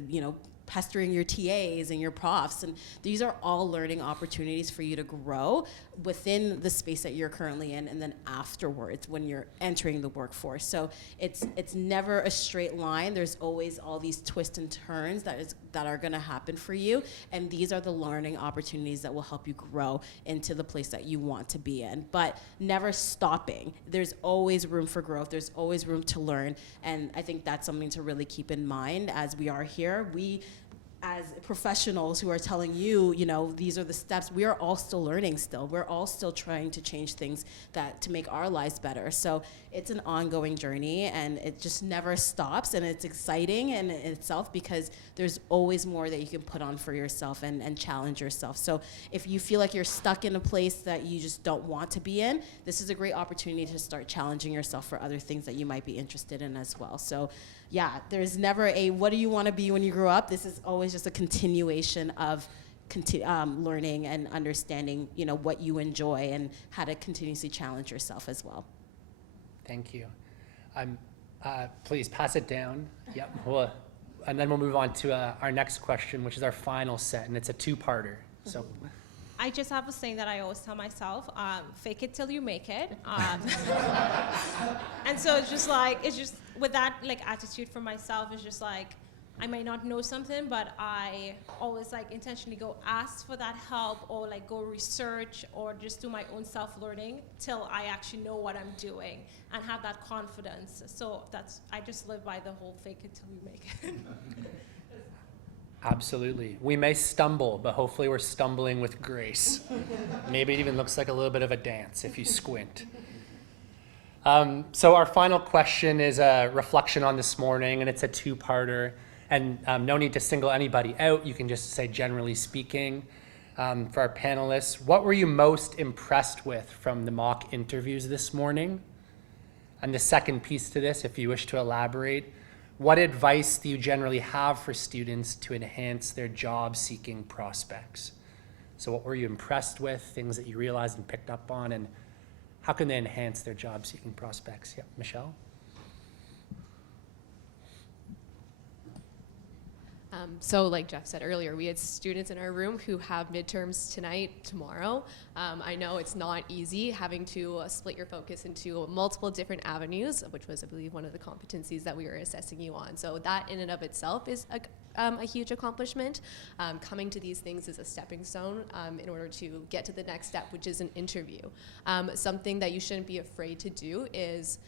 pestering your TAs and your profs, and these are all learning opportunities for you to grow within the space that you're currently in, and then afterwards when you're entering the workforce. So it's never a straight line. There's always all these twists and turns that are going to happen for you, and these are the learning opportunities that will help you grow into the place that you want to be in. But never stopping. There's always room for growth. There's always room to learn, and I think that's something to really keep in mind as we are here. We, as professionals who are telling you, these are the steps, we are all still learning still. We're all still trying to change things to make our lives better. So it's an ongoing journey, and it just never stops, and it's exciting in itself because there's always more that you can put on for yourself and challenge yourself. So if you feel like you're stuck in a place that you just don't want to be in, this is a great opportunity to start challenging yourself for other things that you might be interested in as well. So yeah, there's never a what do you want to be when you grow up. This is always just a continuation of learning and understanding, what you enjoy and how to continuously challenge yourself as well. Thank you. Please pass it down. Yep. And then we'll move on to our next question, which is our final set, and it's a two-parter. So I just have a saying that I always tell myself, fake it till you make it. And so it's just with that like attitude for myself, it's just like, I might not know something, but I always like intentionally go ask for that help, or like go research, or just do my own self-learning till I actually know what I'm doing and have that confidence. So I just live by the whole fake it till you make it. Absolutely. We may stumble, but hopefully we're stumbling with grace. Maybe it even looks like a little bit of a dance if you squint. So our final question is a reflection on this morning, and it's a two-parter. And no need to single anybody out. You can just say, generally speaking, for our panelists, what were you most impressed with from the mock interviews this morning? And the second piece to this, if you wish to elaborate, what advice do you generally have for students to enhance their job-seeking prospects? So what were you impressed with, things that you realized and picked up on, and how can they enhance their job-seeking prospects? Yeah, Michelle? So like Jeff said earlier, we had students in our room who have midterms tonight, tomorrow. I know it's not easy having to split your focus into multiple different avenues, which was, I believe, one of the competencies that we were assessing you on. So that in and of itself is a huge accomplishment. Coming to these things is a stepping stone in order to get to the next step, which is an interview. Something that you shouldn't be afraid to do is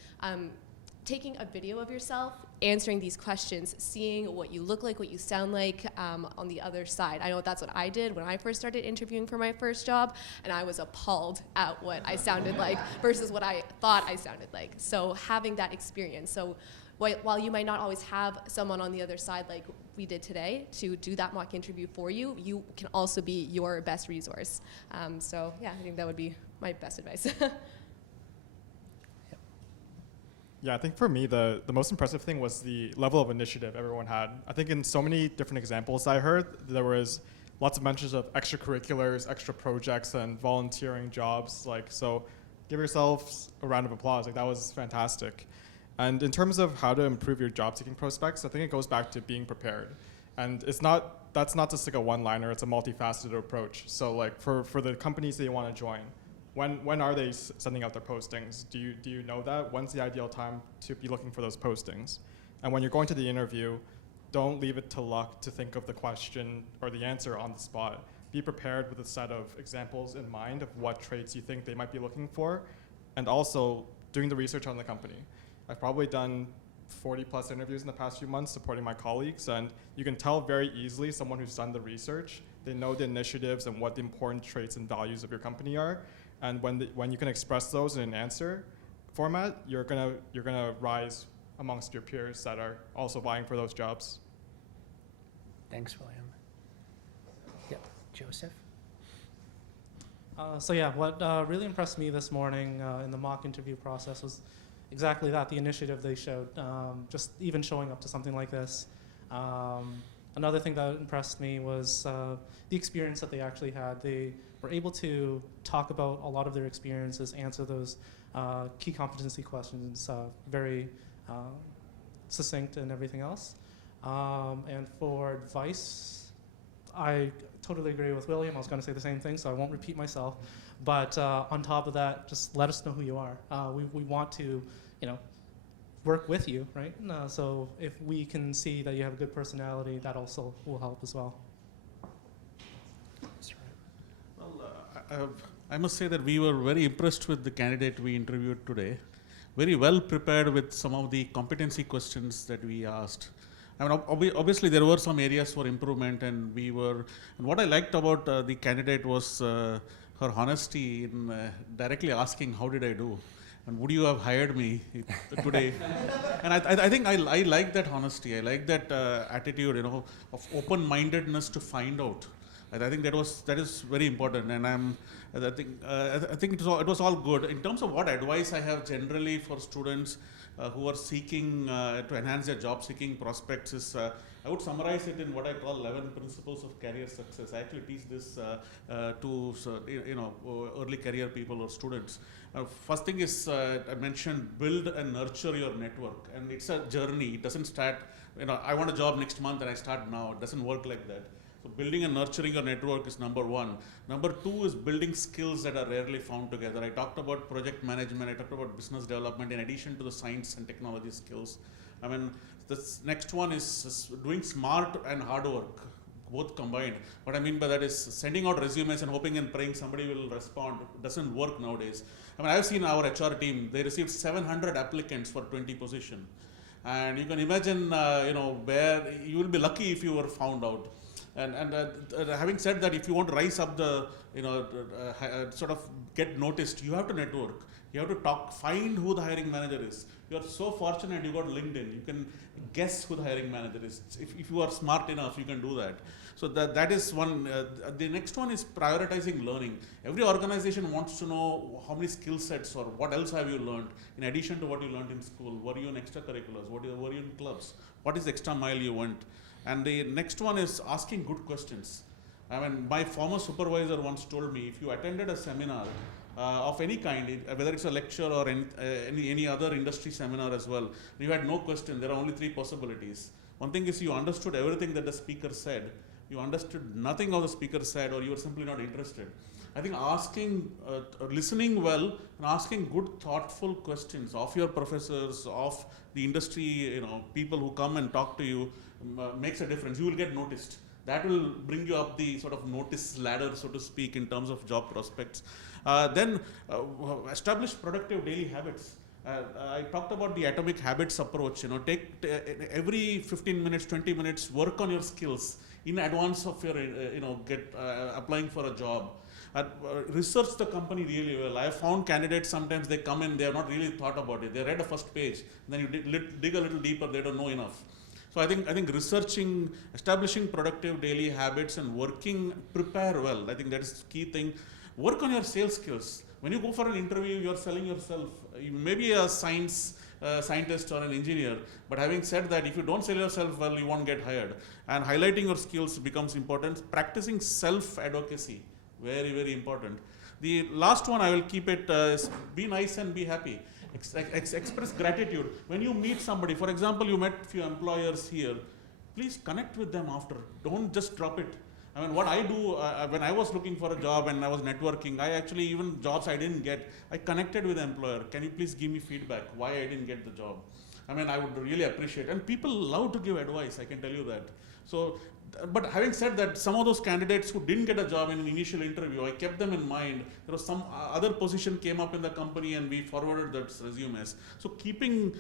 taking a video of yourself answering these questions, seeing what you look like, what you sound like on the other side. I know that's what I did when I first started interviewing for my first job, and I was appalled at what I sounded like versus what I thought I sounded like. So having that experience. So while you might not always have someone on the other side like we did today to do that mock interview for you, you can also be your best resource. So yeah, I think that would be my best advice. Yeah, I think for me, the most impressive thing was the level of initiative everyone had. I think in so many different examples I heard, there was lots of mentions of extracurriculars, extra projects, and volunteering jobs. So give yourselves a round of applause. Like, that was fantastic. And in terms of how to improve your job-seeking prospects, I think it goes back to being prepared. And that's not just like a one-liner, it's a multifaceted approach. So like for the companies that you want to join, when are they sending out their postings? Do you know that? When's the ideal time to be looking for those postings? And when you're going to the interview, don't leave it to luck to think of the question or the answer on the spot. Be prepared with a set of examples in mind of what traits you think they might be looking for, and also doing the research on the company. I've probably done 40 plus interviews in the past few months supporting my colleagues, and you can tell very easily someone who's done the research. They know the initiatives and what the important traits and values of your company are. And when you can express those in an answer format, you're gonna rise amongst your peers that are also vying for those jobs. Thanks, William. Yep, Joseph? So yeah, what really impressed me this morning in the mock interview process was exactly that, the initiative they showed, just even showing up to something like this. Another thing that impressed me was the experience that they actually had. They were able to talk about a lot of their experiences, answer those key competency questions very succinct and everything else. And for advice, I totally agree with William. I was going to say the same thing, so I won't repeat myself. But on top of that, just let us know who you are. We want to, work with you, right? So if we can see that you have a good personality, that also will help as well. Well, I must say that we were very impressed with the candidate we interviewed today. Very well prepared with some of the competency questions that we asked. I mean, obviously there were some areas for improvement, and what I liked about the candidate was her honesty in directly asking, how did I do? And would you have hired me today? And I think I like that honesty. I like that attitude, of open-mindedness to find out. I think that is very important, and I think it was all good. In terms of what advice I have generally for students who are seeking to enhance their job-seeking prospects is, I would summarize it in what I call 11 principles of career success. I actually teach this to early career people or students. First thing is, I mentioned, build and nurture your network, and it's a journey. It doesn't start, I want a job next month and I start now. It doesn't work like that. So building and nurturing your network is number one. Number two is building skills that are rarely found together. I talked about project management, I talked about business development in addition to the science and technology skills. I mean, this next one is doing smart and hard work, both combined. What I mean by that is sending out resumes and hoping and praying somebody will respond. It doesn't work nowadays. I mean, I've seen our HR team, they received 700 applicants for 20 positions. And you can imagine, where you will be lucky if you were found out. And having said that, if you want to rise up the, sort of get noticed, you have to network. You have to talk, find who the hiring manager is. You are so fortunate you got LinkedIn. You can guess who the hiring manager is. If you are smart enough, you can do that. So that is one. The next one is prioritizing learning. Every organization wants to know how many skill sets or what else have you learned in addition to what you learned in school. Were you in extracurriculars? Were you in clubs? What is the extra mile you went? And the next one is asking good questions. I mean, my former supervisor once told me, if you attended a seminar of any kind, whether it's a lecture or any other industry seminar as well, you had no question, there are only three possibilities. One thing is you understood everything that the speaker said, you understood nothing of the speaker said, or you were simply not interested. I think listening well and asking good thoughtful questions of your professors, of the industry, people who come and talk to you, makes a difference. You will get noticed. That will bring you up the sort of notice ladder, so to speak, in terms of job prospects. Then establish productive daily habits. I talked about the atomic habits approach. Take every 15 minutes, 20 minutes, work on your skills in advance of your, applying for a job. Research the company really well. I have found candidates sometimes they come in, they have not really thought about it. They read the first page, then you dig a little deeper, they don't know enough. So I think researching, establishing productive daily habits and prepare well. I think that is the key thing. Work on your sales skills. When you go for an interview, you're selling yourself. You may be a scientist or an engineer, but having said that, if you don't sell yourself well, you won't get hired. And highlighting your skills becomes important. Practicing self-advocacy, very, very important. The last one, I will keep it, is be nice and be happy. Express gratitude. When you meet somebody, for example, you met a few employers here, please connect with them after. Don't just drop it. I mean, what I do, when I was looking for a job and I was networking, I actually, even jobs I didn't get, I connected with the employer. Can you please give me feedback why I didn't get the job? I mean, I would really appreciate it. And people love to give advice, I can tell you that. So, but having said that, some of those candidates who didn't get a job in an initial interview, I kept them in mind. There was some other position came up in the company and we forwarded that resumes. So keeping,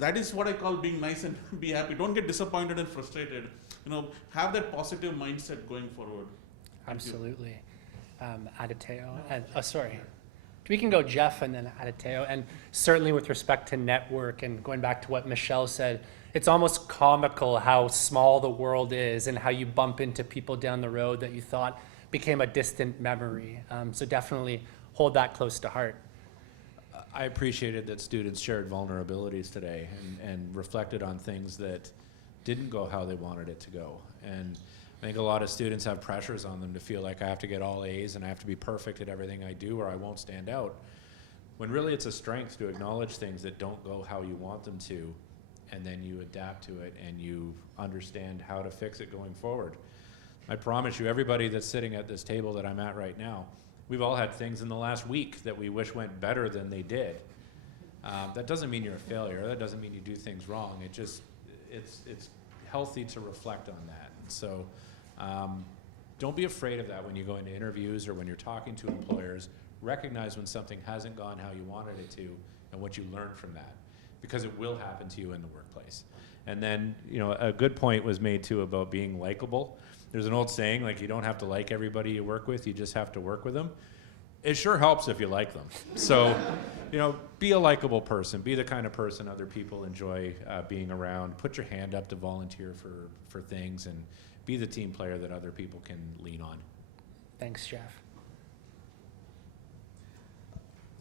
that is what I call being nice and be happy. Don't get disappointed and frustrated. Have that positive mindset going forward. Absolutely. Aditeo, and, sorry. We can go Jeff and then Aditeo. And certainly with respect to network and going back to what Michelle said, it's almost comical how small the world is and how you bump into people down the road that you thought became a distant memory. So definitely hold that close to heart. I appreciated that students shared vulnerabilities today and reflected on things that didn't go how they wanted it to go. And I think a lot of students have pressures on them to feel like I have to get all A's and I have to be perfect at everything I do or I won't stand out. When really it's a strength to acknowledge things that don't go how you want them to, and then you adapt to it and you understand how to fix it going forward. I promise you, everybody that's sitting at this table that I'm at right now, we've all had things in the last week that we wish went better than they did. That doesn't mean you're a failure. That doesn't mean you do things wrong. It's healthy to reflect on that. So don't be afraid of that when you go into interviews or when you're talking to employers. Recognize when something hasn't gone how you wanted it to and what you learned from that, because it will happen to you in the workplace. And then, a good point was made too about being likable. There's an old saying, like, you don't have to like everybody you work with, you just have to work with them. It sure helps if you like them. So, be a likable person. Be the kind of person other people enjoy being around. Put your hand up to volunteer for things, and be the team player that other people can lean on. Thanks, Jeff.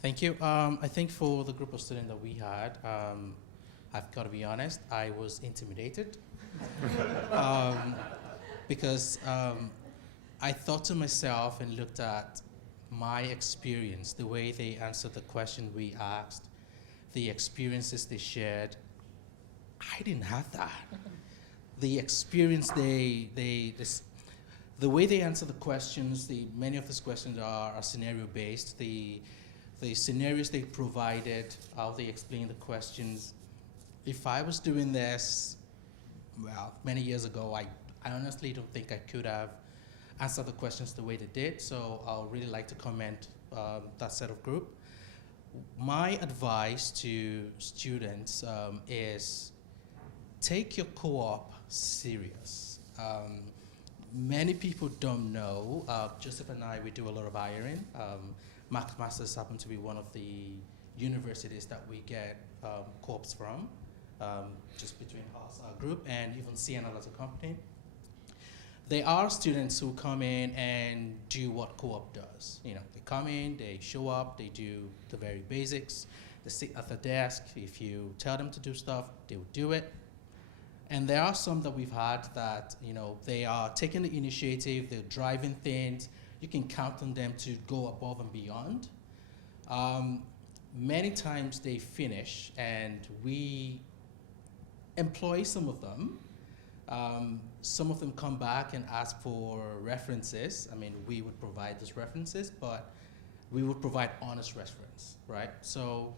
Thank you. I think for the group of students that we had, I've got to be honest, I was intimidated because I thought to myself and looked at my experience, the way they answered the question we asked, the experiences they shared. I didn't have that. The experience the way they answer the questions, many of these questions are scenario based. The scenarios they provided, how they explain the questions. If I was doing this, well, many years ago, I honestly don't think I could have answered the questions the way they did. So I'll really like to commend that set of group. My advice to students is take your co-op serious. Many people don't know. Joseph and I, we do a lot of hiring. McMaster's happen to be one of the universities that we get co-ops from, just between us, our group, and even CNL as a company. There are students who come in and do what co-op does. You know, they come in, they show up, they do the very basics. They sit at the desk. If you tell them to do stuff, they will do it. And there are some that we've had that, you know, they are taking the initiative, they're driving things. You can count on them to go above and beyond. Many times they finish, and we employ some of them. Some of them come back and ask for references. I mean, we would provide those references, but we would provide honest reference, right? So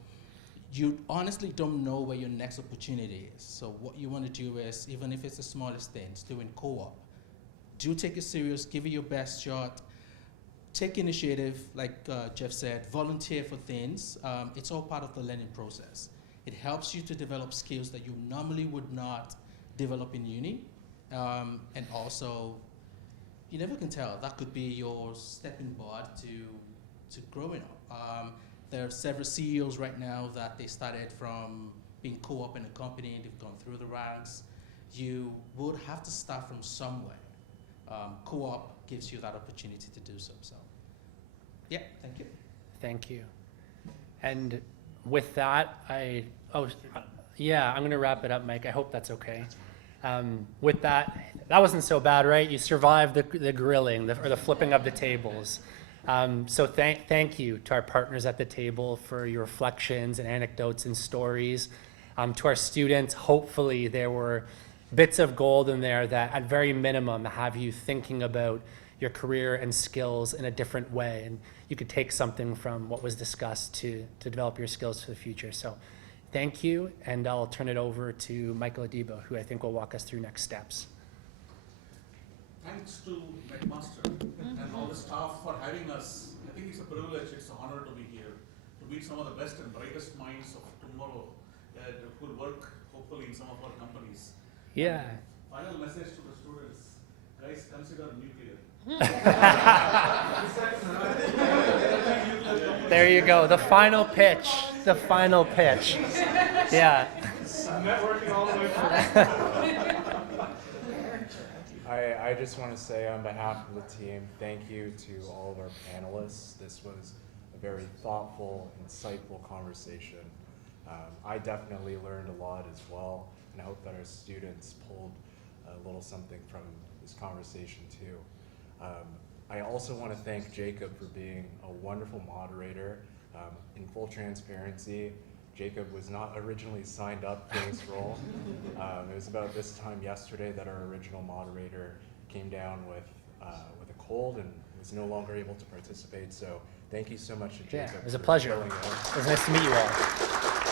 you honestly don't know where your next opportunity is. So what you want to do is, even if it's the smallest things, do in co-op. Do take it serious, give it your best shot. Take initiative, like Jeff said, volunteer for things. It's all part of the learning process. It helps you to develop skills that you normally would not develop in uni. And also, you never can tell. That could be your stepping board to growing up. There are several CEOs right now that they started from being co-op in a company, they've gone through the ranks. You would have to start from somewhere. Co-op gives you that opportunity to do so. So, yeah, thank you. Thank you. And with that, I'm going to wrap it up, Mike. I hope that's okay. With that wasn't so bad, right? You survived the grilling or the flipping of the tables. So thank you to our partners at the table for your reflections and anecdotes and stories. To our students, hopefully there were bits of gold in there that at very minimum have you thinking about your career and skills in a different way, and you could take something from what was discussed to develop your skills for the future. So thank you, and I'll turn it over to Michael Adibo, who I think will walk us through next steps. Thanks to McMaster and all the staff for having us. I think it's a privilege, it's an honor to be here, to meet some of the best and brightest minds of tomorrow who will work hopefully in some of our companies. Yeah. Final message to the students, guys, consider nuclear. There you go, the final pitch. The final pitch. Yeah. Networking all the way I just want to say on behalf of the team, thank you to all of our panelists. This was a very thoughtful, insightful conversation. I definitely learned a lot as well, and I hope that our students pulled a little something from this conversation too. I also want to thank Jacob for being a wonderful moderator. In full transparency, Jacob was not originally signed up for this role. It was about this time yesterday that our original moderator came down with a cold and was no longer able to participate. So thank you so much to Jacob. Yeah, it was a pleasure. filling in. It was nice to meet you all.